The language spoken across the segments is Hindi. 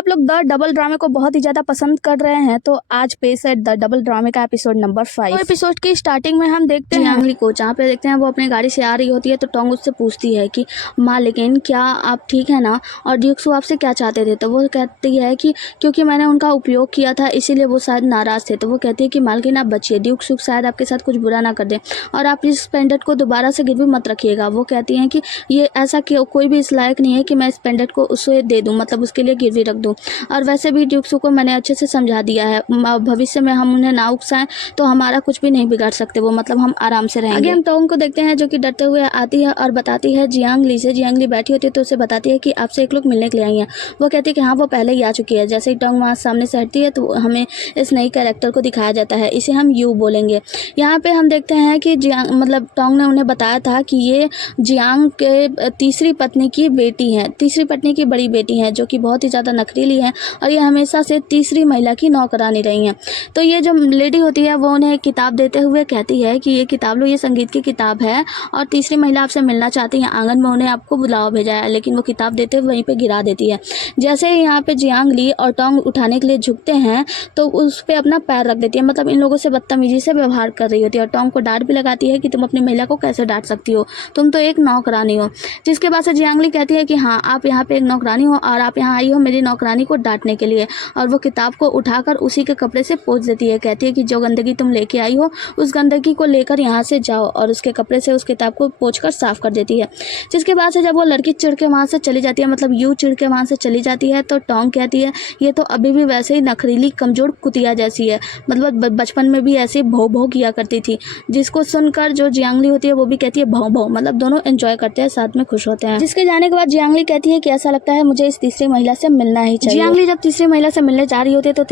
आप लोग द डबल ड्रामे को बहुत ही ज़्यादा पसंद कर रहे हैं तो आज पेश है द डबल ड्रामे का एपिसोड नंबर 5। तो एपिसोड की स्टार्टिंग में हम देखते हैं जियांगली को, जहाँ पे देखते हैं वो अपने गाड़ी से आ रही होती है तो टोंग उससे पूछती है कि माँ लेकिन क्या आप ठीक है ना, और ड्यूक्सू आपसे क्या चाहते थे। तो वो कहती है कि क्योंकि मैंने उनका उपयोग किया था इसीलिए वो शायद नाराज़ थे। तो वो कहती है कि मालकिन आप बचिए, ड्यूक्सू शायद आपके साथ कुछ बुरा ना कर दे और आप इस पेंडेंट को दोबारा से गिरवी मत रखिएगा। वो कहती हैं कि ये ऐसा कोई भी इस लायक नहीं है कि मैं इस पेंडेंट को उसे दे दूँ, मतलब उसके लिए गिरवी रख दूँ। और वैसे भी ड्यूक्सू को मैंने अच्छे से समझा दिया है, भविष्य में हम उन्हें ना उकसाएं तो हमारा कुछ भी नहीं बिगाड़ सकते वो, मतलब हम आराम से रहेंगे। आगे हम टोंग को देखते हैं जो कि डरते हुए आती है और बताती है जियांगली से। जियांगली बैठी होती है तो उसे बताती है कि आपसे एक लोग मिलने के लिए आई हैं। वो कहती है कि हाँ वो पहले ही आ चुकी है। जैसे ही टोंग वहाँ सामने से हटती है तो हमें इस नई कैरेक्टर को दिखाया जाता है, इसे हम यू बोलेंगे। यहाँ पे हम देखते हैं कि जियांग मतलब टोंग ने उन्हें बताया था कि ये जियांग के तीसरी पत्नी की बेटी है, तीसरी पत्नी की बड़ी बेटी है जो कि बहुत ही ज़्यादा नखरीली है और ये हमेशा से तीसरी महिला की नौकरानी रही हैं। तो ये जो लेडी होती है वो उन्हें एक किताब देते हुए कहती है कि ये किताब लो, ये संगीत की किताब है और तीसरी महिला आपसे मिलना चाहती है, आंगन में उन्हें आपको बुलावा भेजा है। लेकिन वो किताब देते हुए वहीं पे गिरा देती है। जैसे ही यहाँ पे जियांगली और टोंग उठाने के लिए झुकते हैं तो उस पर अपना पैर रख देती है, मतलब इन लोगों से बदतमीजी से व्यवहार कर रही होती है और टोंग को डांट भी लगाती है कि तुम अपनी महिला को कैसे डांट सकती हो, तुम तो एक नौकरानी हो। जिसके बाद से जियांगली कहती है कि हाँ आप यहाँ पे एक नौकरानी हो और आप यहाँ आई हो मेरी नौकरानी को डांटने के लिए, और वो किताब को उठाकर उसी के कपड़े से पोंछ देती है। कहती है कि जो गंदगी तुम लेके आई हो उस गंदगी को लेकर यहाँ से जाओ, और उसके कपड़े से उस किताब को पोंछकर साफ कर देती है। जिसके बाद से जब वो लड़की चिढ़ के वहाँ से चली जाती है, मतलब यू चिढ़ के वहाँ से चली जाती है, तो टोंग कहती है ये तो अभी भी वैसे ही नखरीली कमजोर कुतिया जैसी है, मतलब बचपन में भी ऐसे भौ भौ किया करती थी। जिसको सुनकर जो जियांगली होती है वो भी कहती है भौ भौ, मतलब दोनों एंजॉय करते हैं, साथ में खुश होते हैं। जिसके जाने के बाद जियांगली कहती है कि ऐसा लगता है मुझे इस तीसरी महिला से मिलना ही चाहिए। जियांगली जब तीसरी महिला से मिलने जा रही होती है तो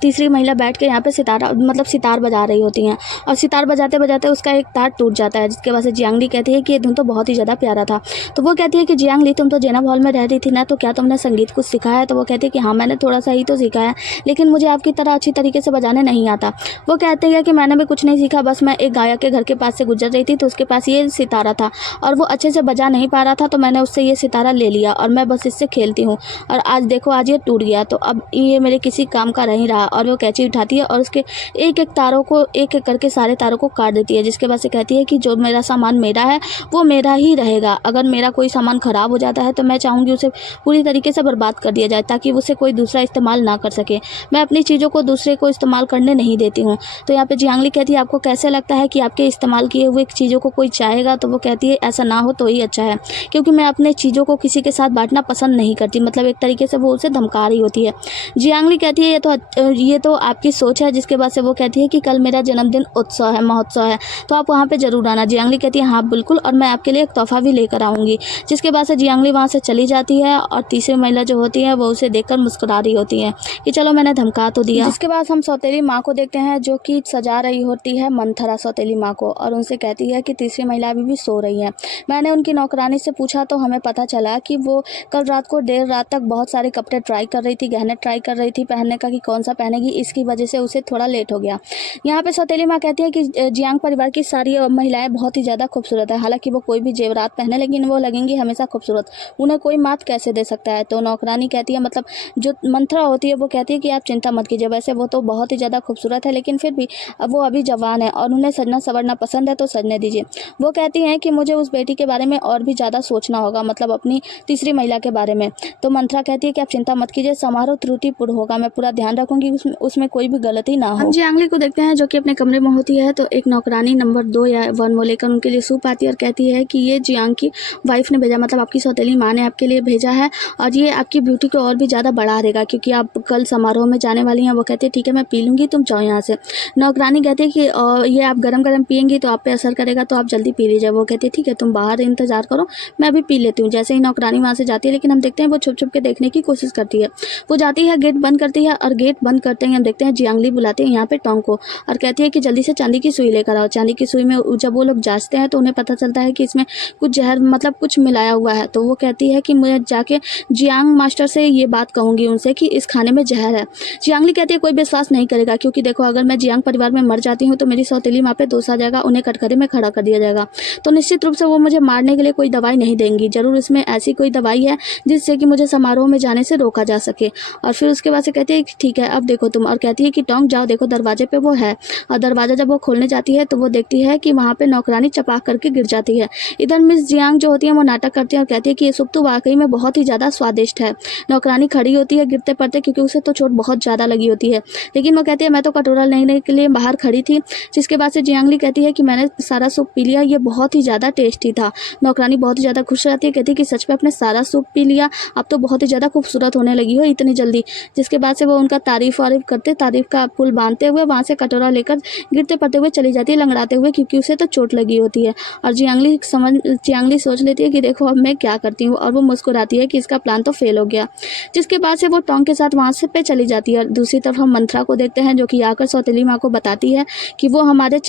तीसरी महिला बैठ के यहाँ पे सितार बजा रही होती हैं और सितार बजाते बजाते उसका एक तार टूट जाता है। जिसके बाद से जियांगली कहती है कि ये धुन तो बहुत ही ज़्यादा प्यारा था। तो वो कहती है कि जियांगली तुम तो जेनब हॉल में रह रही थी ना, तो क्या तुमने संगीत कुछ सिखाया है? तो वो कहती है कि हाँ मैंने थोड़ा सा ही तो सिखाया, लेकिन मुझे आपकी तरह अच्छी तरीके से बजाने नहीं आता। वो कहते हैं कि मैंने भी कुछ नहीं सीखा, बस मैं एक गायक के घर के पास से गुजर रही थी तो उसके पास ये सितारा था और वो अच्छे से बजा नहीं पा रहा था, तो मैंने उससे ये सितारा ले लिया और मैं बस इससे खेलती हूँ और आज देखो आज ये टूट गया, तो अब ये मेरे किसी काम का नहीं रहा। और वो कैंची उठाती है और उसके एक एक करके सारे तारों को काट देती है। जिसके बाद से कहती है कि जो मेरा सामान मेरा है वो मेरा ही रहेगा, अगर मेरा कोई सामान ख़राब हो जाता है तो मैं चाहूँगी उसे पूरी तरीके से बर्बाद कर दिया जाए ताकि उसे कोई दूसरा इस्तेमाल ना कर सके। मैं अपनी चीज़ों को दूसरे को इस्तेमाल करने नहीं देती हूँ। तो यहाँ पे जियांगली कहती है आपको कैसे लगता है कि आपके इस्तेमाल किए हुए चीज़ों को कोई चाहेगा? तो वो कहती है ऐसा ना हो तो ही अच्छा है, क्योंकि मैं अपने चीज़ों को किसी के साथ बांटना पसंद नहीं करती। मतलब एक तरीके से वो उसे धमका रही होती है। जियांगली कहती है ये तो आपकी सोच है। जिसके बाद से वो कहती है कि कल मेरा जन्मदिन उत्सव है, महोत्सव है, तो आप वहाँ पे ज़रूर आना। जियांगली कहती है हाँ बिल्कुल, और मैं आपके लिए एक तोहफा भी लेकर आऊँगी। जिसके बाद से जियांगली वहाँ से चली जाती है और तीसरी महिला जो होती है वो उसे देखकर मुस्कुरा रही होती है कि चलो मैंने धमका तो दिया। जिसके बाद हम सौतेली माँ को देखते हैं जो कि सजा रही होती है मंथरा सौतेली माँ को, और उनसे कहती है कि तीसरी महिला अभी भी सो रही है। मैंने उनकी नौकरानी से पूछा तो हमें पता चला कि वो कल रात को देर रात तक बहुत सारे कपड़े ट्राई कर रही थी, गहने ट्राई कर रही थी पहनने का कि कौन सा पहनेगी, इसकी वजह से उसे थोड़ा लेट हो गया। यहाँ पे सौतेली माँ कहती है कि जियांग परिवार की सारी महिलाएं बहुत ही ज़्यादा खूबसूरत है, हालांकि वो कोई भी जेवरात पहने लेकिन वो लगेंगी हमेशा खूबसूरत, उन्हें कोई मात कैसे दे सकता है। तो नौकरानी कहती है, मतलब जो मंथरा होती है वो कहती है कि आप चिंता मत कीजिए, वैसे वो तो बहुत ही ज़्यादा खूबसूरत है लेकिन फिर भी वो अभी जवान है और उन्हें सजना संवरना पसंद है तो सजने दीजिए। वो कहती हैं कि मुझे उस बेटी के बारे में और भी ज़्यादा सोचना होगा, मतलब अपनी तीसरी महिला के बारे में। तो मंथरा कहती है कि आप चिंता मत कीजिए, समारोह त्रुटिपूर्ण होगा, मैं पूरा ध्यान रखूंगी उसमें कोई भी गलती ना हो। हम जियांगली को देखते हैं जो कि अपने कमरे में होती है, तो एक नौकरानी नंबर 2 या 1 वो लेकर उनके लिए सूप आती है और कहती है कि ये जियांग की वाइफ ने भेजा, मतलब आपकी सौतेली माँ ने आपके लिए भेजा है और ये आपकी ब्यूटी को और भी ज़्यादा बढ़ा देगा क्योंकि आप कल समारोह में जाने वाली हैं। वो कहती है ठीक है मैं पी लूँगी, तुम जाओ यहाँ से। नौकरानी कहती है कि ये आप गरम गरम पियेंगी तो आप पे असर करेगा, तो आप जल्दी पी लीजिए। वो कहती है ठीक है तुम बाहर इंतजार करो, मैं अभी पी लेती हूँ। जैसे ही नौकरानी वहाँ से जाती है, लेकिन हम देखते हैं वो छुप छुप के देखने की कोशिश करती है। वो जाती है, गेट बंद करती है और गेट बंद करते ही हम देखते हैं जियांगली बुलाते हैं यहाँ पे टोंग को और कहती है कि जल्दी से चांदी की सुई लेकर आओ। चांदी की सुई में जब वो लोग जांचते हैं तो उन्हें पता चलता है कि इसमें कुछ जहर, मतलब कुछ मिलाया हुआ है। तो वो कहती है कि मैं जाके जियांग मास्टर से ये बात कहूँगी उनसे कि इस खाने में जहर है। जियांगली कहती है कोई विश्वास नहीं करेगा, क्योंकि देखो अगर मैं जियांग परिवार में मर जाती हूँ तो मेरी सौतेली माँ पे दोष आ जाएगा, उन्हें कटघरे में खड़ा कर दिया जाएगा। तो निश्चित रूप से वो मुझे मारने के लिए कोई दवाई नहीं देंगी, जरूर इसमें ऐसी कोई दवाई है जिससे कि मुझे समारोह में जाने इसे रोका जा सके। और फिर उसके बाद से कहती है कि ठीक है अब देखो तुम, और कहती है कि टोंग जाओ देखो दरवाजे पे वो है। और दरवाज़ा जब वो खोलने जाती है तो वो देखती है कि वहाँ पे नौकरानी चपाक करके गिर जाती है। इधर मिस जियांग जो होती है वो नाटक करती है और कहती है कि ये सूप तो वाकई में बहुत ही ज़्यादा स्वादिष्ट है। नौकरानी खड़ी होती है गिरते पड़ते, क्योंकि उसे तो चोट बहुत ज़्यादा लगी होती है, लेकिन वो कहती है मैं तो कटोरा लेने के लिए बाहर खड़ी थी। जिसके बाद से जियांगली कहती है कि मैंने सारा सूप पी लिया, ये बहुत ही ज़्यादा टेस्टी था। नौकरानी बहुत ही ज़्यादा खुश रहती है, कहती है कि सच में अपने सारा सूप पी लिया, अब तो बहुत ही ज़्यादा खूबसूरत होने लगी हो इतनी जल्दी। जिसके बाद से वो उनका तारीफ वारीफ करते, तारीफ का पुल बांधते हुए वहाँ से कटोरा लेकर गिरते पड़ते हुए चली जाती है, लंगड़ाते हुए, क्योंकि उसे तो चोट लगी होती है। और जियांगली सोच लेती है कि देखो अब मैं क्या करती हूँ, और वो मुस्कुराती है कि इसका प्लान तो फेल हो गया। जिसके बाद से वो टोंग के साथ वहाँ से पे चली जाती है। और दूसरी तरफ हम मंत्रा को देखते हैं, जो कि आकर सौतेली माँ को बताती है कि वो हमारे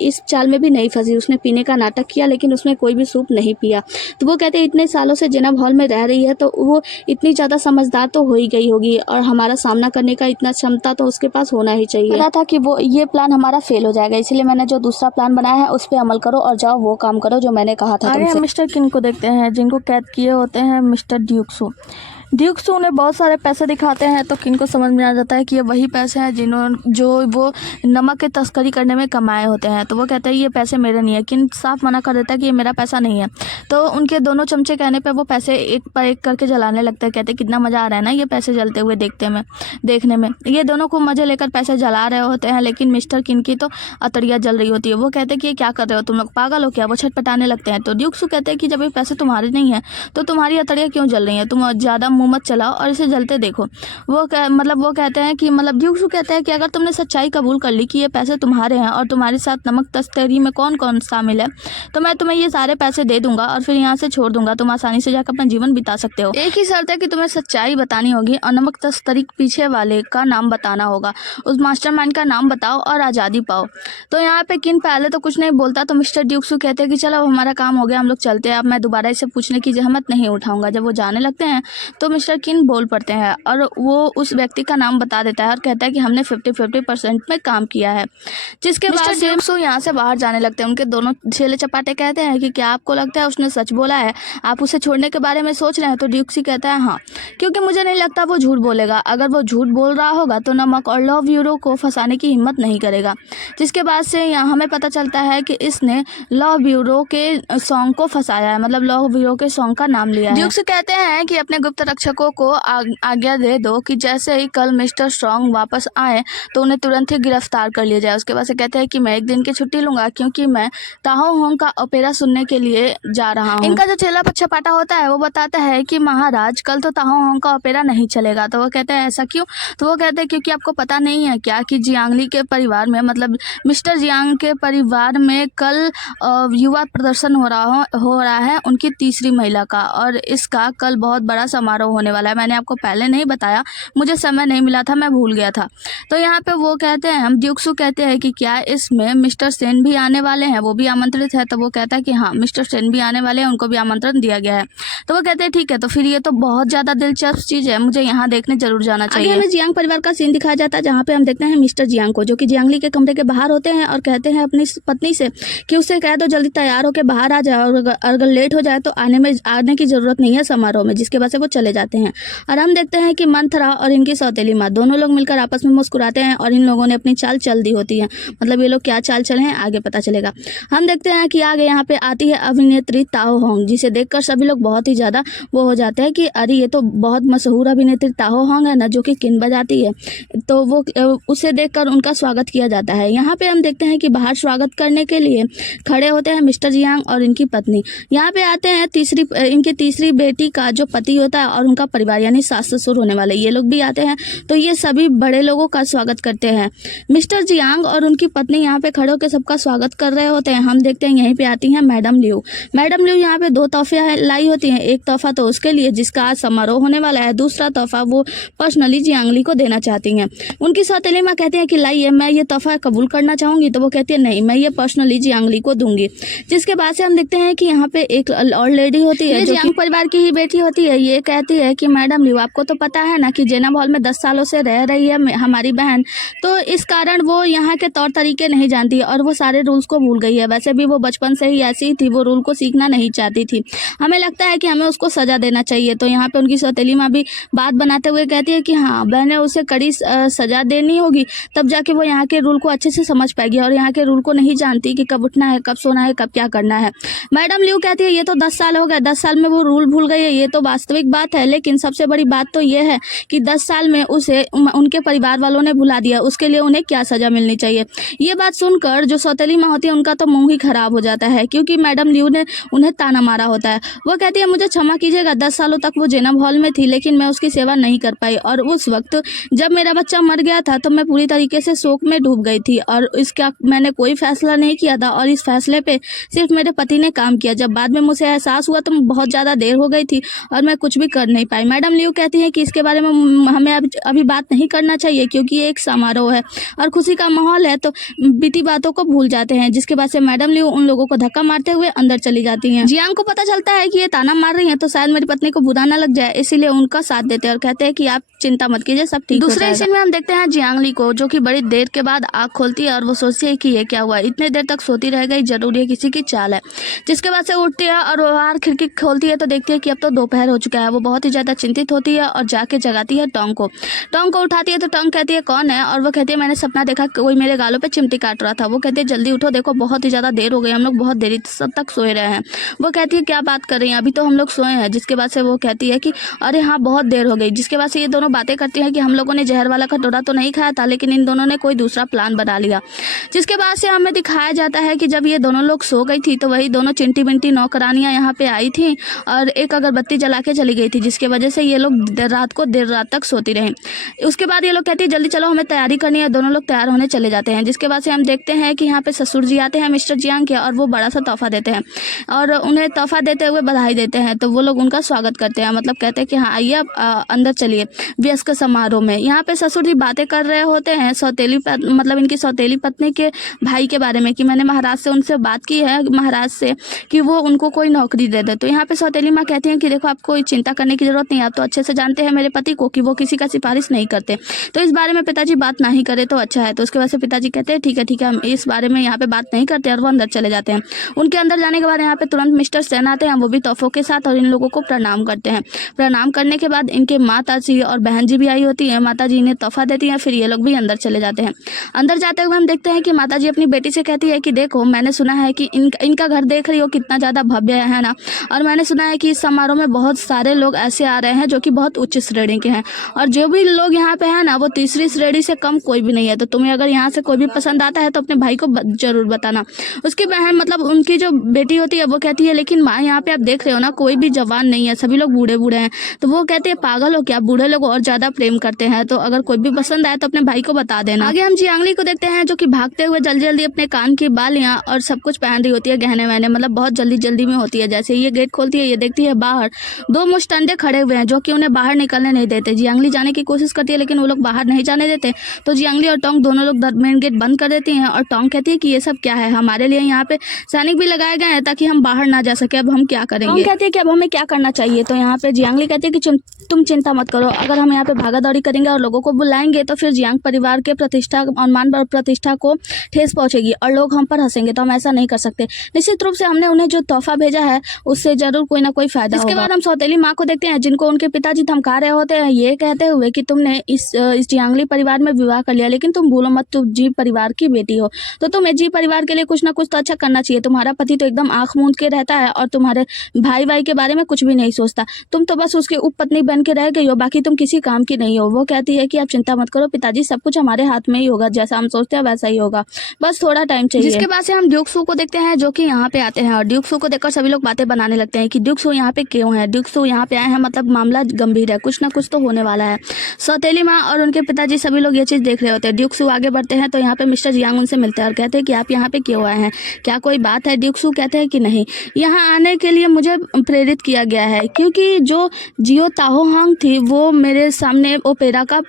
इस चाल में भी नहीं फंसी। उसने पीने का नाटक किया लेकिन उसने कोई भी सूप नहीं पिया। तो वो कहते हैं इतने सालों से जिनब हॉल में रह रही है तो वो इतनी ज़्यादा समझदार तो हो ही गई होगी, और हमारा सामना करने का इतना क्षमता तो उसके पास होना ही चाहिए। पता था कि वो ये प्लान हमारा फेल हो जाएगा, इसलिए मैंने जो दूसरा प्लान बनाया है उस पर अमल करो और जाओ वो काम करो जो मैंने कहा था। आगे हम मिस्टर किन को देखते हैं, जिनको कैद किए होते हैं मिस्टर ड्यूक्सू। ड्यूक्स उन्हें बहुत सारे पैसे दिखाते हैं, तो किन को समझ में आ जाता है कि ये वही पैसे हैं जो वो नमक की तस्करी करने में कमाए होते हैं। तो वो कहते हैं ये पैसे मेरे नहीं है। किन साफ मना कर देता है कि ये मेरा पैसा नहीं है। तो उनके दोनों चमचे कहने पे वो पैसे एक पर एक करके जलाने लगते हैं। कहते हैं कितना मज़ा आ रहा है ना ये पैसे जलते हुए देखने में। ये दोनों खूब मज़े लेकर पैसे जला रहे होते हैं, लेकिन मिस्टर किन की तो अतड़ियाँ जल रही होती है। वो कहते हैं कि ये क्या कर रहे हो तुम लोग, पागल हो क्या। वो छटपटाने लगते हैं। तो ड्यूक्स कहते हैं कि जब ये पैसे तुम्हारे नहीं हैं तो तुम्हारी अतड़ियाँ क्यों जल रही हैं, तुम ज़्यादा मुँह मत चलाओ और इसे जलते देखो। वो कहते हैं कि ड्यूक्स कहते हैं कि अगर तुमने सच्चाई कबूल कर ली कि ये पैसे तुम्हारे हैं और तुम्हारे साथ नमक तस्करी में कौन कौन शामिल है, तो मैं तुम्हें ये सारे पैसे दे दूंगा और फिर यहाँ से छोड़ दूंगा। तुम आसानी से जाकर अपना जीवन बिता सकते हो। एक ही शर्त है कि तुम्हें सच्चाई बतानी होगी और नमक तस्करी पीछे वाले का नाम बताना होगा। उस मास्टरमाइंड का नाम बताओ और आज़ादी पाओ। तो यहाँ पे किन पहले तो कुछ नहीं बोलता, तो मिस्टर ड्यूक्स कहते हैं कि चलो हमारा काम हो गया, हम लोग चलते हैं, अब मैं दोबारा इसे पूछने की जहमत नहीं उठाऊंगा। जब वो जाने लगते हैं तो मिस्टर किन बोल पड़ते हैं और वो उस व्यक्ति का नाम बता देता है और कहता है कि हमने 50% में काम किया है। जिसके बाद जेम्स यहाँ से बाहर जाने लगते हैं। उनके दोनों छेले चपाटे कहते हैं कि क्या आपको लगता है उसने सच बोला है, आप उसे छोड़ने के बारे में सोच रहे हैं। तो ड्यूक्सी कहता है हाँ, क्योंकि मुझे नहीं लगता वो झूठ बोलेगा। अगर वो झूठ बोल रहा होगा तो नमक और लव ब्यूरो को फंसाने की हिम्मत नहीं करेगा। जिसके बाद से यहाँ हमें पता चलता है कि इसने लव ब्यूरो के सॉन्ग को फंसाया है, मतलब लव ब्यूरो के सॉन्ग का नाम लिया है। ड्यूक्स कहते हैं कि अपने गुप्त रक्षकों को आज्ञा दे दो कि जैसे ही कल मिस्टर स्ट्रॉन्ग वापस आए तो उन्हें तुरंत ही गिरफ्तार कर लिया जाए। उसके बाद से कहते हैं कि मैं एक दिन की छुट्टी लूंगा क्योंकि मैं ताहो होंग का ओपेरा सुनने के लिए जा रहा हूँ। इनका जो चेला पछपाटा होता है वो बताता है कि महाराज कल तो ताहो होंग का ओपेरा नहीं चलेगा। तो वो कहते हैं ऐसा क्यों। तो वो कहते हैं क्योंकि आपको पता नहीं है क्या कि जियांगली के परिवार में, मतलब मिस्टर जियांग के परिवार में कल युवा प्रदर्शन हो रहा है उनकी तीसरी महिला का, और इसका कल बहुत बड़ा समारोह होने वाला है। मैंने आपको पहले नहीं बताया, मुझे समय नहीं मिला था, मैं भूल गया था। तो यहाँ पे वो कहते हैं, हम ड्यूक्सू कहते हैं कि क्या इसमें मिस्टर सेन भी आने वाले हैं, वो भी आमंत्रित है। तो वो कहता है कि हाँ मिस्टर सेन भी आने वाले हैं, उनको भी आमंत्रण दिया गया है। तो वो कहते हैं ठीक है, तो फिर ये तो बहुत ज़्यादा दिलचस्प चीज़ है, मुझे यहाँ देखने जरूर जाना चाहिए। हमें जियांग परिवार का सीन दिखाया जाता है जहाँ पे हम देखते हैं मिस्टर जियांग को, जो कि जियांगली के कमरे के बाहर होते हैं और कहते हैं अपनी पत्नी से कि उससे कह दो जल्दी तैयार होकर बाहर आ जाए, और अगर लेट हो जाए तो आने की जरूरत नहीं है समारोह में। जिसके बाद से वो चले जाते हैं। और हम देखते हैं कि मंथरा और इनकी सौतेली माँ दोनों लोग मिलकर आपस में मुस्कुराते हैं और इन लोगों ने अपनी चाल चल दी होती है। मतलब ये लोग क्या चाल चले हैं आगे पता चलेगा। हम देखते हैं कि आगे यहाँ पे आती है अभिनेत्री ताहो होंग, जिसे देखकर सभी लोग बहुत ही ज़्यादा वो हो जाते हैं कि अरे ये तो बहुत मशहूर अभिनेत्री ताहो होंग है ना, जो कि किन बजाती है। तो वो उसे देखकर उनका स्वागत किया जाता है। यहाँ पे हम देखते हैं कि बाहर स्वागत करने के लिए खड़े होते हैं मिस्टर जियांग और इनकी पत्नी। यहाँ पे आते हैं इनकी तीसरी बेटी का जो पति होता है और उनका परिवार, यानी सास ससुर होने वाले, ये लोग भी आते हैं। तो ये सभी बड़े लोगों का स्वागत करते हैं। मिस्टर जियांग और उनकी पत्नी यहाँ पे खड़े होकर सबका स्वागत कर रहे होते हैं। हम देखते हैं यहीं पे आती हैं मैडम लियू। मैडम लियू यहाँ पे 2 तोहफे लाई होती हैं। एक तोहफा तो उसके लिए जिसका आज समारोह होने वाला है, दूसरा तोहफा वो पर्सनली जियांगली को देना चाहती हैं। उनकी सौतेली माँ कहती है कि लाइए, मैं ये तोहफा कबूल करना चाहूंगी। तो वो कहती है नहीं, मैं ये पर्सनली जियांगली को दूंगी। जिसके बाद से हम देखते हैं कि यहाँ पे एक और लेडी होती है जो कि परिवार की ही बेटी होती है। ये कहती कहती है कि मैडम लियो, आपको तो पता है ना कि जेनब हॉल में 10 सालों से रह रही है हमारी बहन, तो इस कारण वो यहाँ के तौर तरीके नहीं जानती और वो सारे रूल्स को भूल गई है। वैसे भी वो बचपन से ही ऐसी थी, वो रूल को सीखना नहीं चाहती थी। हमें लगता है कि हमें उसको सजा देना चाहिए। तो यहाँ पे उनकी सौतेली माँ भी बात बनाते हुए कहती है कि हाँ, बहने उसे कड़ी सजा देनी होगी, तब जाके वो यहाँ के रूल को अच्छे से समझ पाएगी, और यहाँ के रूल को नहीं जानती कि कब उठना है, कब सोना है, कब क्या करना है। मैडम लियू कहती है ये तो 10 साल हो गए, 10 साल में वो रूल भूल गई है, ये तो वास्तविक बात है, लेकिन सबसे बड़ी बात तो ये है कि 10 साल में उसे उनके परिवार वालों ने भुला दिया, उसके लिए उन्हें क्या सजा मिलनी चाहिए। ये बात सुनकर जो सौतेली माँ होती है उनका तो मुंह ही खराब हो जाता है, क्योंकि मैडम लियू ने उन्हें ताना मारा होता है। वो कहती है मुझे क्षमा कीजिएगा, 10 सालों तक वो जेनब हॉल में थी, लेकिन मैं उसकी सेवा नहीं कर पाई, और उस वक्त जब मेरा बच्चा मर गया था तो मैं पूरी तरीके से शोक में डूब गई थी, और इसका मैंने कोई फैसला नहीं किया था, और इस फैसले पे सिर्फ मेरे पति ने काम किया। जब बाद में मुझे एहसास हुआ तो बहुत ज़्यादा देर हो गई थी और मैं कुछ भी कर नहीं पाई। मैडम लियू कहती है कि इसके बारे में हमें अभी बात नहीं करना चाहिए, क्योंकि ये एक समारोह है और खुशी का माहौल है, तो बीती बातों को भूल जाते हैं। जिसके बाद से मैडम लियू उन लोगों को धक्का मारते हुए अंदर चली जाती हैं। जियांग को पता चलता है कि ये ताना मार रही हैं तो शायद मेरी पत्नी को बुरा ना लग जाए, इसीलिए उनका साथ देते हैं और कहते हैं कि आप चिंता मत कीजिए, सब ठीक हो जाएगा। दूसरे सीन में हम देखते हैं जियांगली को, जो कि बड़ी देर के बाद आँख खोलती है और वो सोचती है कि ये क्या हुआ, इतने देर तक सोती रह गई, जरूरी है किसी की चाल है। जिसके बाद से उठती है और बाहर खिड़की खोलती है तो देखती है कि अब तो दोपहर हो चुका है। वो बहुत ही ज्यादा चिंतित होती है और जाके जगाती है टोंग को। टोंग को उठाती है तो टोंग कहती है कौन है, और वो कहती है मैंने सपना देखा कोई मेरे गालों पे चिमटी काट रहा था। वो कहती है जल्दी उठो, देखो बहुत ही ज्यादा देर हो गई, हम लोग बहुत देरी तक सोए रहे हैं। वो कहती है क्या बात कर रही हैं, अभी तो हम लोग सोए हैं। जिसके बाद से वो कहती है कि अरे हाँ बहुत देर हो गई। जिसके बाद से ये दोनों बातें करती हैं कि हम लोगों ने जहर वाला कटोरा तो नहीं खाया था, लेकिन इन दोनों ने कोई दूसरा प्लान बना लिया। जिसके बाद से हमें दिखाया जाता है कि जब ये दोनों लोग सो गई थी तो वही दोनों चिंटी बिंटी नौकरानियां यहाँ पे आई थी और एक अगरबत्ती जला के चली गई थी, जिसकी वजह से ये लोग देर रात तक सोती रहीं। उसके बाद ये लोग कहती है जल्दी चलो हमें तैयारी करनी है। दोनों लोग तैयार होने चले जाते हैं। जिसके बाद से हम देखते हैं कि यहाँ पे ससुर जी आते हैं मिस्टर जियांग के, और वो बड़ा सा तोहफा देते हैं और उन्हें तोहफा देते हुए बधाई देते हैं। तो वो लोग उनका स्वागत करते हैं, मतलब कहते हैं कि हाँ आइए आप अंदर चलिए व्यस्क समारोह में। यहाँ पे ससुर जी बातें कर रहे होते हैं मतलब इनकी सौतेली पत्नी के भाई के बारे में, कि मैंने महाराज से उनसे बात की है, महाराज से, कि वो उनको कोई नौकरी दे दे। तो यहाँ पे सौतेली माँ कहती हैं कि देखो आपको कोई चिंता करने की जरूरत नहीं, आप तो अच्छे से जानते हैं मेरे पति को कि वो किसी का सिफारिश नहीं करते, तो इस बारे में पिताजी बात ना ही करे तो अच्छा है। तो उसके बाद से पिताजी कहते हैं ठीक है हम इस बारे में यहाँ पे बात नहीं करते, और वो अंदर चले जाते हैं। उनके अंदर जाने के बाद यहाँ पे तुरंत मिस्टर सेन आते हैं, वो भी तोहफों के साथ, और इन लोगों को प्रणाम करते हैं। प्रणाम करने के बाद इनके माता जी और बहन जी भी आई होती है। माता जी इन्हें तोहफा देती हैं, फिर ये लोग भी अंदर चले जाते हैं। अंदर जाते हुए हम देखते हैं कि माता जी अपनी बेटी से कहती है कि देखो मैंने सुना है कि इनका घर देख रही हो कितना ज़्यादा भव्य है ना, और मैंने सुना है कि इस समारोह में बहुत सारे लोग ऐसे आ रहे हैं जो कि बहुत उच्च श्रेणी के हैं, और जो भी लोग यहाँ पे हैं ना वो तीसरी श्रेणी से कम कोई भी नहीं है। तो तुम्हें अगर यहाँ से कोई भी पसंद आता है तो अपने भाई को जरूर बताना। उसकी बहन मतलब उनकी जो बेटी होती है वो कहती है लेकिन माँ यहाँ पे आप देख रहे हो ना कोई भी जवान नहीं है, सभी लोग बूढ़े बूढ़े हैं। तो वो कहते हैं पागल हो क्या, बूढ़े लोग और ज्यादा प्रेम करते हैं, तो अगर कोई भी पसंद आए तो अपने भाई को बता देना। आगे हम जियांगली को देखते हैं जो कि भागते हुए जल्दी जल्दी अपने कान की बालियां और सब कुछ पहन रही होती है, गहने वहने, मतलब बहुत जल्दी जल्दी में होती है। जैसे ये गेट खोलती है ये देखती है बाहर दो मुस्टंडे खड़े हुए हैं जो कि उन्हें बाहर निकलने नहीं देते। जियांगली जाने की कोशिश करती है लेकिन वो लोग बाहर नहीं जाने देते। तो जियांगली और टोंग दोनों लोग मेन गेट बंद कर देती हैं, और टोंग कहती है कि ये सब क्या है, हमारे लिए यहाँ पे सैनिक भी लगाए गए हैं ताकि हम बाहर ना जा सके, अब हम क्या करेंगे। टोंग कहती है कि अब हमें क्या करना चाहिए। तो यहाँ पे जियांगली कहती है कि तुम चिंता मत करो, अगर हम यहाँ पे भागा दौड़ी करेंगे और लोगों को बुलाएंगे तो फिर जियांग परिवार के प्रतिष्ठा और मान प्रतिष्ठा को ठेस पहुंचेगी और लोग हम पर हंसेंगे, तो हम ऐसा नहीं कर सकते। निश्चित रूप से हमने उन्हें जो तोहफा भेजा है उससे जरूर कोई ना कोई फायदा होगा। इसके बाद हम सौतेली माँ को देखते हैं जिनको उनके पिताजी धमका रहे होते हैं ये कहते हुए कि तुमने इस जियांगली परिवार में विवाह कर लिया, लेकिन तुम भूलो मत तुम जी परिवार की बेटी हो, तो तुम्हें जी परिवार के लिए कुछ ना कुछ तो अच्छा करना चाहिए। तुम्हारा पति तो एकदम आंख मूंद के रहता है और तुम्हारे भाई के बारे में कुछ भी नहीं सोचता, तुम तो बस उसकी उपपत्नी बन के रह गई हो, बाकी तुम किसी काम की नहीं हो। वो कहती है कि आप चिंता मत करो पिताजी, सब कुछ हमारे हाथ में ही होगा, जैसा हम सोचते हैं वैसा ही होगा, बस थोड़ा टाइम चाहिए। जिसके बाद से हम ड्यूक सू को देखते हैं जो कि यहाँ पे आते हैं, और ड्यूक सू को देखकर सभी लोग बातें बनाने लगते हैं कि ड्यूक सू यहाँ पे क्यों है, ड्यूक सू यहाँ पे आए हैं मतलब मामला गंभीर है, कुछ ना कुछ तो होने वाला है। सौतेली माँ और उनके पिताजी सभी लोग ये चीज देख रहे होते हैं। ड्यूक सू आगे बढ़ते हैं तो यहाँ पे मिस्टर जियांग उनसे मिलते हैं और कहते हैं कि आप यहाँ पे क्यों आए हैं, क्या कोई बात है। ड्यूक सू कहते हैं कि नहीं, यहाँ आने के लिए मुझे प्रेरित किया गया है क्योंकि जो जियो ताहो हांग थी वो मेरे सामने ओपेरा का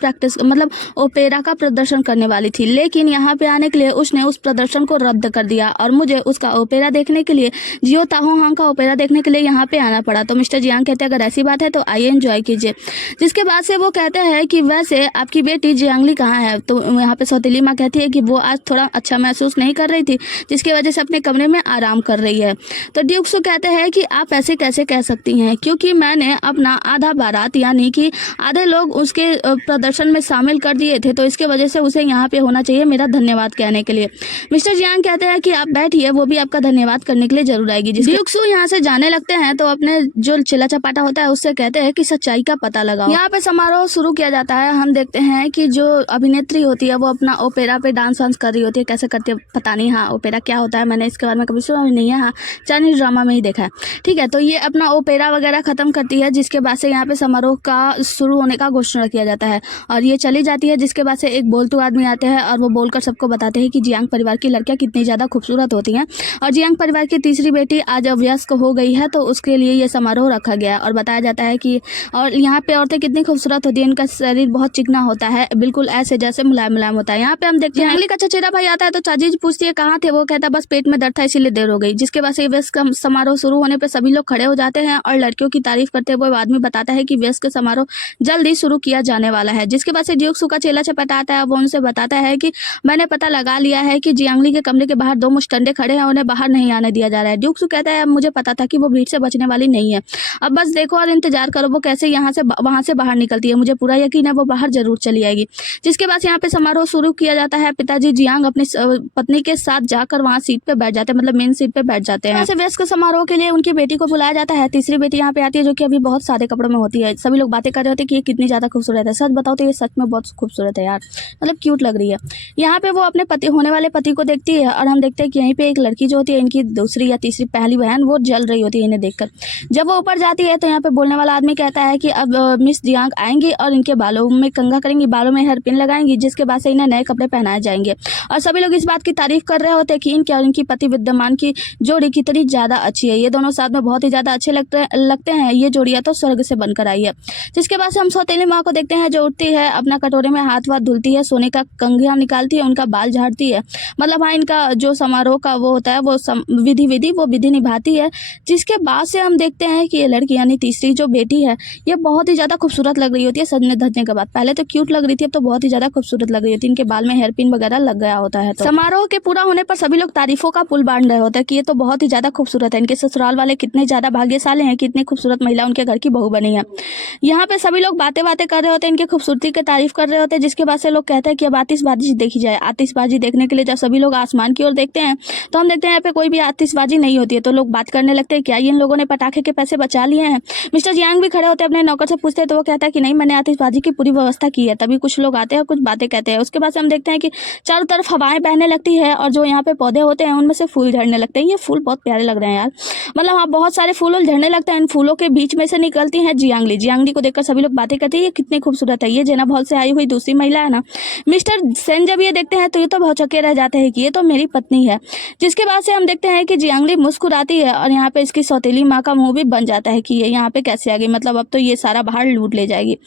प्रदर्शन करने वाली थी, लेकिन यहाँ पे आने के लिए उसने उस प्रदर्शन को रद्द कर दिया और मुझे उसका ओपेरा देखने के लिए, जियो ताहो हांग का ओपेरा देखने के लिए यहाँ पे आना पड़ा। तो मिस्टर जियांग कहते हैं अगर ऐसी बात बात है तो आइए एंजॉय कीजिए। जिसके बाद से वो कहते हैं कि वैसे आपकी बेटी जियांगली कहाँ है। तो यहाँ पे सौतेली माँ कहती है कि वो आज थोड़ा अच्छा महसूस नहीं कर रही थी, जिसकी वजह से अपने कमरे में आराम कर रही है। तो ड्यूक सू कहते हैं कि आप ऐसे कैसे कह सकती हैं, क्योंकि मैंने अपना आधा बारात यानी कि आधे लोग उसके प्रदर्शन में शामिल कर दिए थे, तो इसके वजह से उसे यहाँ पे होना चाहिए मेरा धन्यवाद कहने के लिए। मिस्टर जियांग कहते हैं कि आप बैठिए, वो भी आपका धन्यवाद करने के लिए जरूर आएगी। ड्यूक सू यहाँ से जाने लगते हैं तो अपने जो चिल्ला चपाटा होता है उससे कहते हैं कि सच्चाई का पता लगाओ। यहाँ पे समारोह शुरू किया जाता है। हम देखते हैं कि जो अभिनेत्री होती है वो अपना ओपेरा पे डांस वांस कर रही होती है। कैसे करती है पता नहीं, हाँ ओपेरा क्या होता है मैंने इसके बारे में कभी सुना नहीं है, हाँ चाइनीज ड्रामा में ही देखा है। ठीक है, तो ये अपना ओपेरा वगैरह खत्म करती है, जिसके बाद से यहाँ पे समारोह का शुरू होने का घोषणा किया जाता है और ये चली जाती है। जिसके बाद से एक बोलतू आदमी आते हैं और वो बोलकर सबको बताते हैं कि जियांग परिवार की लड़कियां कितनी ज़्यादा खूबसूरत होती हैं और जियांग परिवार की तीसरी बेटी आज वयस्क हो गई है, तो उसके लिए ये समारोह रखा गया और बताया जाता है कि और यहाँ पे औरतें कितनी खूबसूरत होती है, इनका शरीर बहुत चिकना होता है, बिल्कुल ऐसे जैसे मुलायम मुलायम होता है। यहाँ पे हम देखते हैं जियांगली का चचेरा भाई आता है तो चाची पूछती है कहाँ थे, वो कहता है बस पेट में दर्द था इसीलिए देर हो गई। जिसके बाद से वयस्क समारोह शुरू होने पर सभी लोग खड़े हो जाते हैं और लड़कियों की तारीफ करते हुए आदमी बताता है कि वयस्क समारोह जल्द ही शुरू किया जाने वाला है। जिसके बाद से ड्यूक सू का चेला चपाटा आता है, वो उनसे बताता है कि मैंने पता लगा लिया है कि जियांगली के कमरे के बाहर दो मुस्टंडे खड़े हैं, उन्हें बाहर नहीं आने दिया जा रहा है। ड्यूक सू कहता है अब मुझे पता था कि वो भीड़ से बचने वाली नहीं है, अब बस देखो और इंतजार करो वो कैसे वहां से बाहर निकलती है, मुझे पूरा यकीन है वो बाहर जरूर चली आएगी। जिसके बाद यहाँ पे समारोह शुरू किया जाता है। पिताजी जियांग अपनी पत्नी के साथ जाकर वहां सीट पे बैठ जाते हैं, मतलब मेन सीट पे बैठ जाते हैं। ऐसे वयस्क समारोह के लिए उनकी बेटी को बुलाया जाता है। तीसरी बेटी यहाँ पे आती है जो कि अभी बहुत सादे कपड़ों में होती है। सभी लोग बातें कर रहे होते हैं कि ये कितनी ज्यादा खूबसूरत है। सच बताओ तो ये सच में बहुत खूबसूरत है यार, मतलब क्यूट लग रही है। यहाँ पे वो अपने पति होने वाले पति को देखती है और हम देखते हैं कि यहीं पे एक लड़की जो होती है इनकी दूसरी या तीसरी पहली बहन वो जल रही होती है इन्हें देखकर। जब वो ऊपर जाती है तो यहाँ पे बोलने वाला आदमी कहता है कि अब मिस जियांग आएंगी और इनके बालों में कंघा करेंगी, बालों में हेयर पिन लगाएंगी, जिसके बाद से इन्हें नए कपड़े पहनाए जाएंगे। और सभी लोग इस बात की तारीफ कर रहे होते हैं कि इनकी और इनकी पति विद्यमान की जोड़ी कितनी ज्यादा अच्छी है, ये दोनों साथ में बहुत ही ज्यादा अच्छे लगते हैं, ये जोड़ियां तो स्वर्ग से बनकर आई है। जिसके बाद से हम सौतेली माँ को देखते हैं जो उठती है, अपना कटोरे में हाथ वाथ धुलती है, सोने का कंघा निकालती है, उनका बाल झाड़ती है, मतलब हाँ इनका जो समारोह का वो होता है वो विधि निभाती है। जिसके बाद से हम देखते हैं कि ये लड़की यानी तीसरी जो बेटी है ये बहुत ही ज्यादा खूबसूरत लग रही होती है सजने धजने के बाद। पहले तो क्यूट लग रही थी, अब तो बहुत ही ज्यादा खूबसूरत लग रही होती है, इनके बाल में हेयर पिन वगैरह लग गया होता है। तो समारोह के पूरा होने पर सभी लोग तारीफों का पुल बांध रहे होते हैं कि ये तो बहुत ही ज्यादा खूबसूरत है, इनके ससुराल वाले कितने ज्यादा भाग्यशाली हैं कि इतनी खूबसूरत महिला उनके घर की बहू बनी है। यहाँ पे सभी लोग बातें कर रहे होते हैं, इनकी खूबसूरती की तारीफ कर रहे होते हैं। जिसके बाद से लोग कहते हैं कि अब आतिशबाजी देखी जाए। आतिशबाजी देखने के लिए जब सभी लोग आसमान की ओर देखते हैं तो हम देखते हैं यहाँ पे कोई भी आतिशबाजी नहीं होती है, तो लोग बात करने लगते हैं क्या इन लोगों ने पटाखे के पैसे बचा लिए हैं। मिस्टर जियांग भी खड़े होते हैं, अपने नौकर से पूछते हैं तो वो कहता है कि नहीं मैंने आतिशबाजी की पूरी व्यवस्था की है। तभी कुछ लोग आते हैं कुछ बातें कहते हैं। उसके बाद से हम देखते हैं कि चारों तरफ हवाएं बहने लगती है और जो यहाँ पे पौधे होते हैं उनमें से फूल झड़ने लगते हैं। ये फूल बहुत प्यारे लग रहे हैं यार, मतलब हाँ बहुत सारे फूल झड़ने लगते हैं। इन फूलों के बीच में से निकलती है जियांगली को देखकर सभी लोग बातें करते हैं ये कितनी खूबसूरत है, ये जेना हॉल से आई हुई दूसरी महिला है ना। मिस्टर सेन जब ये देखते हैं तो ये तो भौचक्के रह जाते हैं कि ये तो मेरी पत्नी है। जिसके बाद से हम देखते हैं कि जियांगली मुस्कुराती है और यहाँ पे इसकी सौतेली माँ का मुंह भी बन जाता है कि ये यहाँ पे कैसे आ गई, मतलब अब तो ये सारा बाहर लूट ले जाएगी।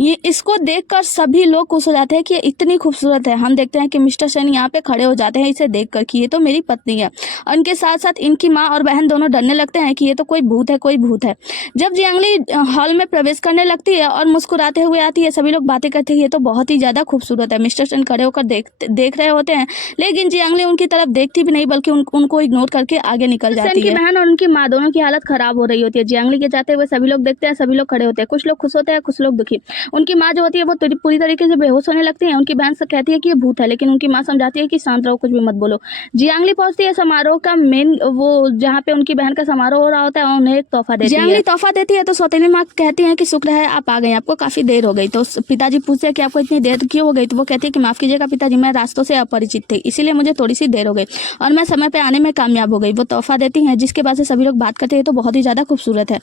ये इसको देखकर सभी लोग खुश हो जाते हैं कि ये इतनी खूबसूरत है। हम देखते हैं कि मिस्टर सेन यहाँ पे खड़े हो जाते हैं इसे देखकर कि ये तो मेरी पत्नी है, और इनके साथ साथ इनकी माँ और बहन दोनों डरने लगते हैं कि ये तो कोई भूत है। जब जियांगली हॉल में प्रवेश करने लगती है और मुस्कुराते हुए आती है सभी लोग बातें करते हैं ये तो बहुत ही ज्यादा खूबसूरत है। मिस्टर सेन खड़े होकर देख रहे होते हैं, लेकिन जियांगली उनकी तरफ देखती भी नहीं बल्कि उनको इग्नोर करके आगे निकल जाती है। बहन और उनकी माँ दोनों की हालत खराब हो रही होती है। जियांगली के जाते हुए सभी लोग देखते हैं, सभी लोग खड़े होते हैं, कुछ लोग खुश होते हैं कुछ लोग दुखी। उनकी माँ जो होती है वो पूरी तरीके से बेहोश होने लगती है। उनकी बहन से कहती है कि ये भूत है, लेकिन उनकी माँ समझाती है कि शांत रहो, कुछ भी मत बोलो। जियांगली पहुंचती है समारोह का मेन वो जहाँ पे उनकी बहन का समारोह हो रहा होता है, उन्हें एक तोहफा देती है। जियांगली तोहफा देती है तो सौतेली माँ कहती है कि शुक्र है आप आ गए, आपको काफी देर हो गई। तो पिताजी पूछते हैं कि आपको इतनी देर क्यों हो गई, तो वो कहती है कि माफ कीजिएगा पिताजी, मैं रास्तों से अपरिचित थी इसीलिए मुझे थोड़ी सी देर हो गई और मैं समय पे आने में कामयाब हो गई। वो तोहफा देती हैं, जिसके बाद से सभी लोग बात करते हैं तो बहुत ही ज्यादा खूबसूरत है।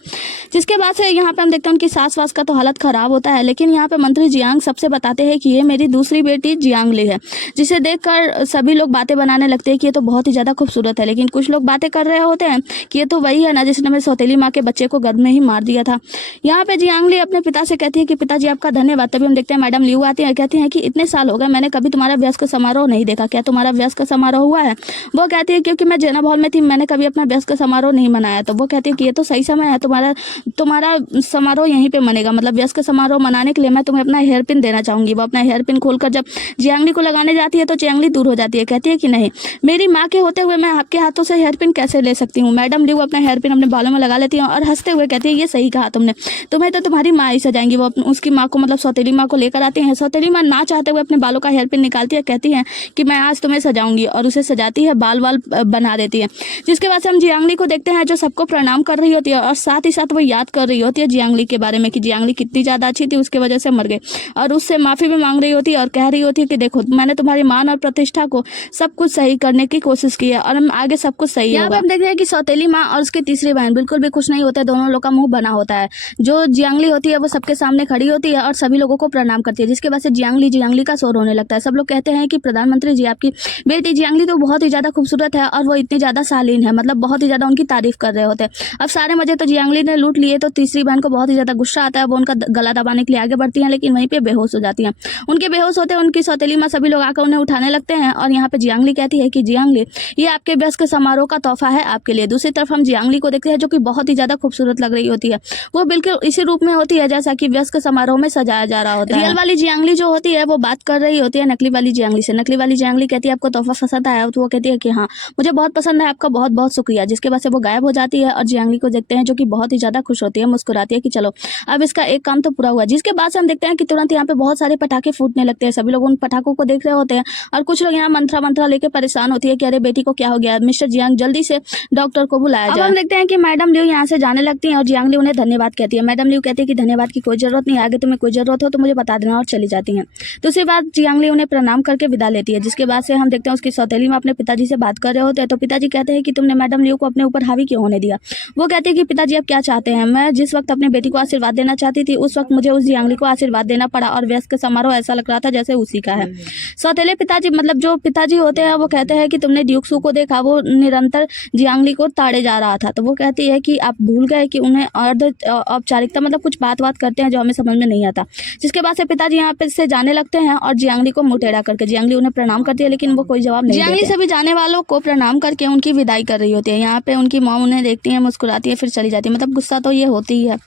जिसके बाद से यहाँ पे हम देखते हैं उनकी सास वास का तो हालत खराब होता है, लेकिन यहाँ पे मंत्री जियांग सबसे बताते हैं कि ये मेरी दूसरी बेटी जियांगली है, जिसे देखकर सभी लोग बातें बनाने लगते हैं कि ये तो बहुत ही ज्यादा खूबसूरत है। लेकिन कुछ लोग बातें कर रहे होते हैं कि ये तो वही है ना जिसने मेरी सौतेली माँ के बच्चे को गर्भ में ही मार दिया था। यहाँ पे जियांगली अपने पिता से कहती है कि पिताजी आपका धन्यवाद। तभी हम देखते हैं मैडम लियू आती है, कहती है कि इतने साल हो गए मैंने कभी तुम्हारा वयस्क समारोह नहीं देखा, क्या तुम्हारा वयस्क समारोह हुआ है? वो कहती है क्योंकि मैं जेना हॉल में थी मैंने कभी अपना वयस्क समारोह नहीं मनाया। तो वो कहती है कि ये तो सही समय है तुम्हारा, तुम्हारा समारोह यहीं पे मनेगा, मतलब वयस्क समारोह मनाने के लिए मैं तुम्हें अपना हेयर पिन देना चाहूंगी। वो अपना हेयर पिन खोलकर जब जियांगली को लगाने जाती है तो जियांगली दूर हो जाती है, कहती है कि नहीं, मेरी माँ के होते हुए मैं आपके हाथों से हेयर पिन कैसे ले सकती हूँ। मैडम ल्यू अपना हेयर पिन अपने बालों में लगा लेती है और हंसते हुए कहती है ये सही कहा तुमने, तुम्हें तो तुम्हारी माँ ही सजाएंगी। वो उसकी माँ को मतलब सौतेली माँ को लेकर आती है। सौतेली माँ ना चाहते हुए अपने बालों का हेयर पिन निकालती है, कहती है कि मैं आज तुम्हें सजाऊंगी और उसे सजाती है, बाल वाल बना देती है। जिसके बाद से हम जियांगली को देखते हैं जो सबको प्रणाम कर रही होती है और साथ ही साथ वो याद कर रही होती है जियांगली के बारे में कि जियांगली कितनी ज़्यादा अच्छी थी, उसके वजह से मर गई, और उससे माफ़ी भी मांग रही होती है और कह रही होती है कि देखो मैंने तुम्हारी मान और प्रतिष्ठा को सब कुछ सही करने की कोशिश की है और हम आगे सब कुछ सही होगा। हम देख रहे हैं कि सौतेली माँ और उसकी तीसरी बहन बिल्कुल भी खुश नहीं होते, दोनों लोग का मुंह बना होता है। जो जियांगली होती है वो सबके सामने खड़ी होती है और सभी लोगों को प्रणाम करती है, जिसके बाद से जियांगली का शोर होने लगता है। सब लोग कहते हैं कि प्रधानमंत्री जी आपकी बेटी जियांगली तो बहुत ही ज़्यादा खूबसूरत है और वो इतनी ज़्यादा शालीन है, मतलब बहुत ही ज़्यादा उनकी तारीफ कर रहे होते हैं। अब सारे मजे तो जियांगली ने लूट लिए तो तीसरी बहन को बहुत ही ज़्यादा गुस्सा आता है। वो उनका गला दबाने के लिए आगे बढ़ती हैं लेकिन वहीं पे बेहोश हो जाती हैं। उनके बेहोश होते हैं उनकी सौतेली माँ सभी लोग आकर उन्हें उठाने लगते हैं और यहाँ पे जियांगली कहती है कि जियांगली ये आपके वयस्क समारोह का तोहफा है आपके लिए। दूसरी तरफ हम जियांगली को देखते हैं जो कि बहुत ही ज़्यादा खूबसूरत लग रही होती है। वो बिल्कुल इसी रूप में होती है जैसा कि वयस्क समारोह में सजाया जा रहा होता है। रियल वाली जियांगली जो होती है वो बात कर रही होती है नकली वाली जियांगली से। नकली वाली जियांगली कहती है आपको तोहफा पसंद आया, तो वो कहती है कि हाँ मुझे बहुत पसंद है, आपका बहुत बहुत शुक्रिया। जिसके बाद से वो गायब हो जाती है और जियांगली को देखते हैं जो कि बहुत ही ज़्यादा खुश होती है, मुस्कुराती है कि चलो अब इसका एक काम तो पूरा हुआ। जिसके बाद से हम देखते हैं कि तुरंत यहाँ पे बहुत सारे पटाखे फूटने लगते हैं। सभी लोग उन पटाखों को देख रहे होते हैं और कुछ लोग यहाँ मंत्रा लेके परेशान होती है कि अरे बेटी को क्या हो गया, मिस्टर जियांग जल्दी से डॉक्टर को बुलाया जाए। हम देखते हैं कि मैडम ल्यू यहाँ से जाने लगती हैं और जियांगली उन्हें धन्यवाद कहती है। मैडम ल्यू कहती है कि धन्यवाद की कोई जरूरत नहीं, आगे तुम्हें कोई जरूरत हो तो मुझे बता देना, और चली जाती हैं। दूसरी बात जियांगली उन्हें प्रणाम करके विदा लेती है। जिसके बाद से हम देखते हैं उसकी सौतेली में अपने पिताजी से बात कर रहे होते हैं तो पिताजी कहते हैं कि तुमने मैडम ल्यू को अपने ऊपर हावी क्यों होने दिया। वो कहते हैं कि पिताजी आप क्या चाहते हैं, मैं जिस वक्त अपने बेटी को आशीर्वाद देना चाहती थी उस वक्त मुझे उस जियांगली को आशीर्वाद देना पड़ा और वयस्क समारोह ऐसा लग रहा था जैसे उसी का है। सौतेले पिताजी मतलब जो पिताजी होते हैं वो कहते हैं कि तुमने ड्यूक सू को देखा, वो निरंतर जियांगली को ताड़े जा रहा था। तो वो कहती है कि आप भूल गए कि उन्हें अर्ध औपचारिकता मतलब कुछ बात करते हैं जो हमें समझ में नहीं आता। जिसके बाद से पिताजी यहाँ पे से जाने लगते हैं और जियांगली को मुंह टेढ़ा करके जियांगली उन्हें प्रणाम करती है लेकिन वो कोई जवाब नहीं देती। जियांगली सभी जाने वालों को प्रणाम करके उनकी विदाई कर रही होती है। यहाँ पे उनकी मॉम उन्हें देखती है, मुस्कुराती है, फिर चली जाती है, मतलब गुस्सा तो ये होती ही है।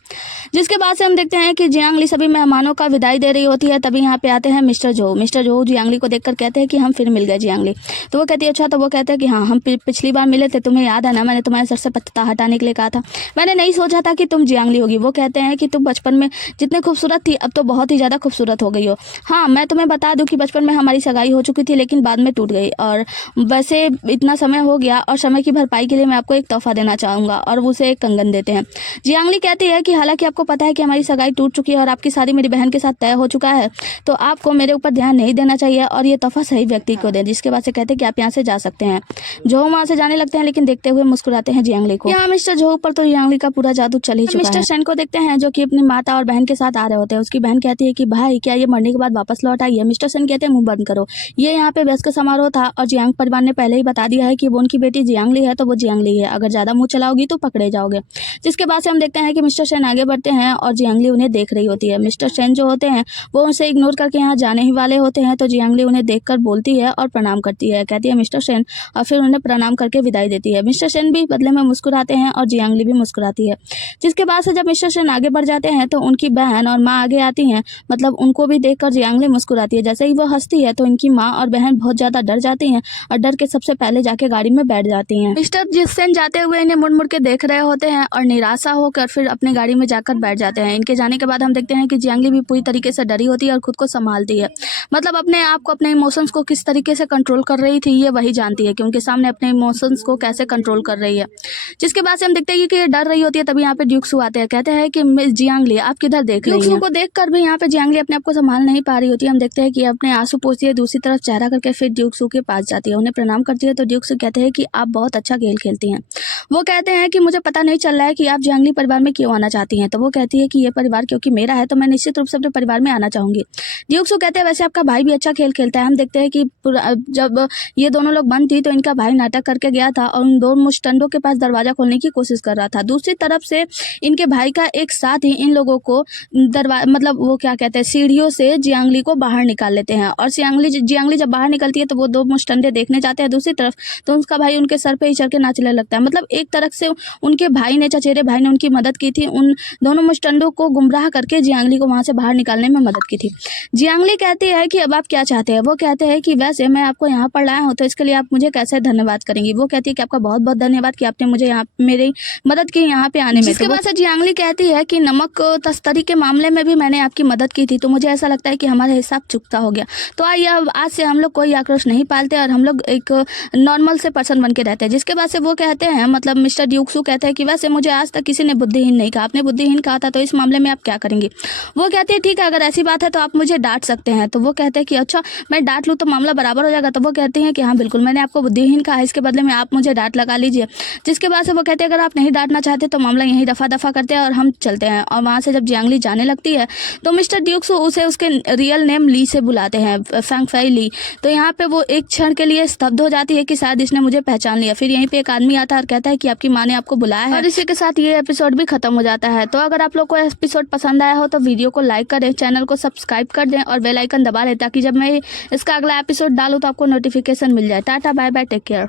जिसके बाद से हम देखते हैं कि जियांगली सभी मेहमानों का विदाई दे रही होती है। तभी यहाँ पे आते हैं मिस्टर जो। मिस्टर जो जियांगली को देखकर कहते हैं कि हम फिर मिल गए जियांगली। तो वो कहती है अच्छा, तो वो कहते हैं कि हाँ हम पिछली बार मिले थे, तुम्हें याद है ना, मैंने तुम्हारे सर से पत्ता हटाने के लिए कहा था, मैंने नहीं सोचा था कि तुम जियांगली होगी। वो कहते हैं कि तुम बचपन में जितनी खूबसूरत थी अब तो बहुत ही ज़्यादा खूबसूरत हो गई हो। हाँ मैं तुम्हें बता दूं कि बचपन में हमारी सगाई हो चुकी थी लेकिन बाद में टूट गई, और वैसे इतना समय हो गया और समय की भरपाई के लिए मैं आपको एक तोहफा देना चाहूँगा, और उसे एक कंगन देते हैं। जियांगली कहती है कि हालांकि आपको पता है कि हमारी सगाई टूट चुकी है और आपकी शादी मेरी बहन के साथ तय हो चुका है, तो आपको मेरे ऊपर ध्यान नहीं देना चाहिए और ये तोहफा सही व्यक्ति को दें। जिसके बाद से कहते हैं कि आप यहाँ से जा सकते हैं। जो वहाँ से जाने लगते हैं लेकिन देखते हुए मुस्कुराते हैं जियांगली को। यहाँ मिस्टर जो पर तो जियांगली का पूरा जादू चल ही चुका है। मिस्टर सेन को देखते हैं जो कि अपनी माता और बहन के साथ आ रहे होते हैं। उसकी बहन कहती है कि भाई क्या ये मरने के बाद वापस लौट आई है। मिस्टर सेन कहते हैं मुंह बंद करो, ये यहाँ पे वयस्क समारोह था और जियांग परिवार ने पहले ही बता दिया है कि वो उनकी बेटी जियांगली है तो वो जियांगली है, अगर ज्यादा मुंह चलाओगी तो पकड़े जाओगे। जिसके बाद से हम देखते हैं कि मिस्टर सेन आगे बढ़ते हैं और जियांगली उन्हें देख रही होती है। मिस्टर सेन जो होते हैं वो उनसे इग्नोर करके यहाँ जाने ही वाले होते हैं तो जियांगली उन्हें देखकर बोलती है और प्रणाम करती है, कहती है मिस्टर सेन, और फिर उन्हें प्रणाम करके विदाई देती है। मिस्टर सेन भी बदले में मुस्कुराते हैं और जियांगली भी मुस्कुराती है। जिसके बाद से जब मिस्टर सेन आगे बढ़ जाते हैं तो उनकी बहन और माँ आगे आती हैं, मतलब उनको भी देखकर जियांगली मुस्कुराती है। जैसे ही वो हंसती है तो इनकी माँ और बहन बहुत ज्यादा डर जाती हैं और डर के सबसे पहले जाके गाड़ी में बैठ जाती हैं। मिस्टर सेन जाते हुए इन्हें मुड़ मुड़ के देख रहे होते हैं और निराशा होकर फिर अपनी गाड़ी में जाकर बैठ जाते हैं। इनके जाने के बाद हम देखते हैं कि जियांगली भी पूरी तरीके से डरी होती है और खुद को संभालती है, मतलब अपने आप को, अपने इमोशंस को किस तरीके से कंट्रोल कर रही थी ये वही जानती है कि उनके सामने अपने इमोशंस को कैसे कंट्रोल कर रही है। जिसके बाद से हम देखते हैं कि ये डर रही होती है। तभी यहाँ पे ड्यूक सू आते हैं, कहते हैं कि मिस जियांगली आप किधर देख रही हैं। ड्यूक सू को देखकर भी यहाँ पे जियांगली अपने आप को संभाल नहीं पा रही होती है। हम देखते हैं कि अपने आंसू पोंछती है, दूसरी तरफ चेहरा करके फिर ड्यूक सू के पास जाती है, उन्हें प्रणाम करती है। तो ड्यूक सू कहते हैं कि आप बहुत अच्छा खेल खेलती हैं। वो कहते हैं कि मुझे पता नहीं चल रहा है कि आप जियांगली परिवार में क्यों आना चाहती हैं। तो वो कहती है कि ये परिवार क्योंकि मेरा है तो मैं निश्चित रूप से अपने परिवार में आना चाहूंगी। ड्यूक सू कहते हैं वैसे आपका भाई भी अच्छा खेल खेलता है। हम देखते हैं कि जब ये दोनों लोग बंद थी तो इनका भाई नाटक करके गया था और उन दो मुस्टंडों के पास दरवाजा खोलने की कोशिश कर रहा था। दूसरी तरफ से इनके भाई का एक साथ ही इन लोगों को मतलब वो क्या कहते हैं, सीढ़ियों से जियांगली को बाहर निकाल लेते हैं और जियांगली जब बाहर निकलती है तो वो दो मुस्टंडे देखने जाते हैं दूसरी तरफ, तो उसका भाई उनके सर पे ही चढ़ के नाचने लगता है। मतलब एक तरफ से उनके भाई ने, चचेरे भाई ने उनकी मदद की थी, उन दोनों मुस्टंडों को गुमराह करके जियांगली को वहाँ से बाहर निकालने में मदद की थी। जियांगली कहती है कि अब आप क्या चाहते हैं। वो कहते हैं कि वैसे मैं आपको यहाँ पर लाया हूँ तो इसके लिए आप मुझे कैसे धन्यवाद करेंगी। वो कहती है कि आपका बहुत बहुत धन्यवाद कि आपने मुझे यहाँ मेरी मदद की यहाँ पे आने में। इसके बाद से जियांगली कहती है कि नमक तस्करी के मामले में भी मैंने आपकी मदद की थी, तो मुझे ऐसा लगता है कि हमारा हिसाब चुकता हो गया। तो आइए अब आज से हम लोग कोई आक्रोश नहीं पालते और हम लोग एक नॉर्मल से पर्सन बन के रहते हैं। जिसके बाद से वो कहते हैं, मतलब मिस्टर ड्यूक्सू कहते हैं कि वैसे मुझे आज तक किसी ने बुद्धिहीन नहीं कहा, आपने बुद्धिहीन कहा था, तो इस मामले में आप क्या करेंगे। वो कहते हैं ठीक है, अगर ऐसी बात है तो आप मुझे डांट सकते हैं। तो वो कहते हैं कि अच्छा मैं डांट लूँ तो मामला बराबर हो जाएगा। तो वो कहते हैं कि हाँ बिल्कुल, मैंने आपको बुद्धिहीन कहा है, इसके बदले में आप मुझे डांट लगा लीजिए। जिसके बाद से वो कहते हैं अगर आप नहीं डांटना चाहते तो मामला यहीं दफा दफा करते हैं और हम चलते हैं। और वहाँ से जब जियांगली जाने लगती है तो मिस्टर ड्यूक्सू उसे उसके रियल नेम ली से बुलाते हैं, फैंग फेई ली। तो यहाँ पे वो एक क्षण के लिए स्तब्ध हो जाती है कि शायद इसने मुझे पहचान लिया। फिर यहीं पे एक आदमी आता है और कहता है कि आपकी माँ ने आपको बुलाया है। और इसी के साथ ये एपिसोड भी खत्म हो जाता है। तो अगर आप लोग को एपिसोड पसंद आया हो तो वीडियो को लाइक करें, चैनल को सब्सक्राइब कर दें और बेल आइकन दबा लें ताकि जब मैं इसका अगला एपिसोड डालूँ तो आपको नोटिफिकेशन मिल जाए। Tata bye bye, take care.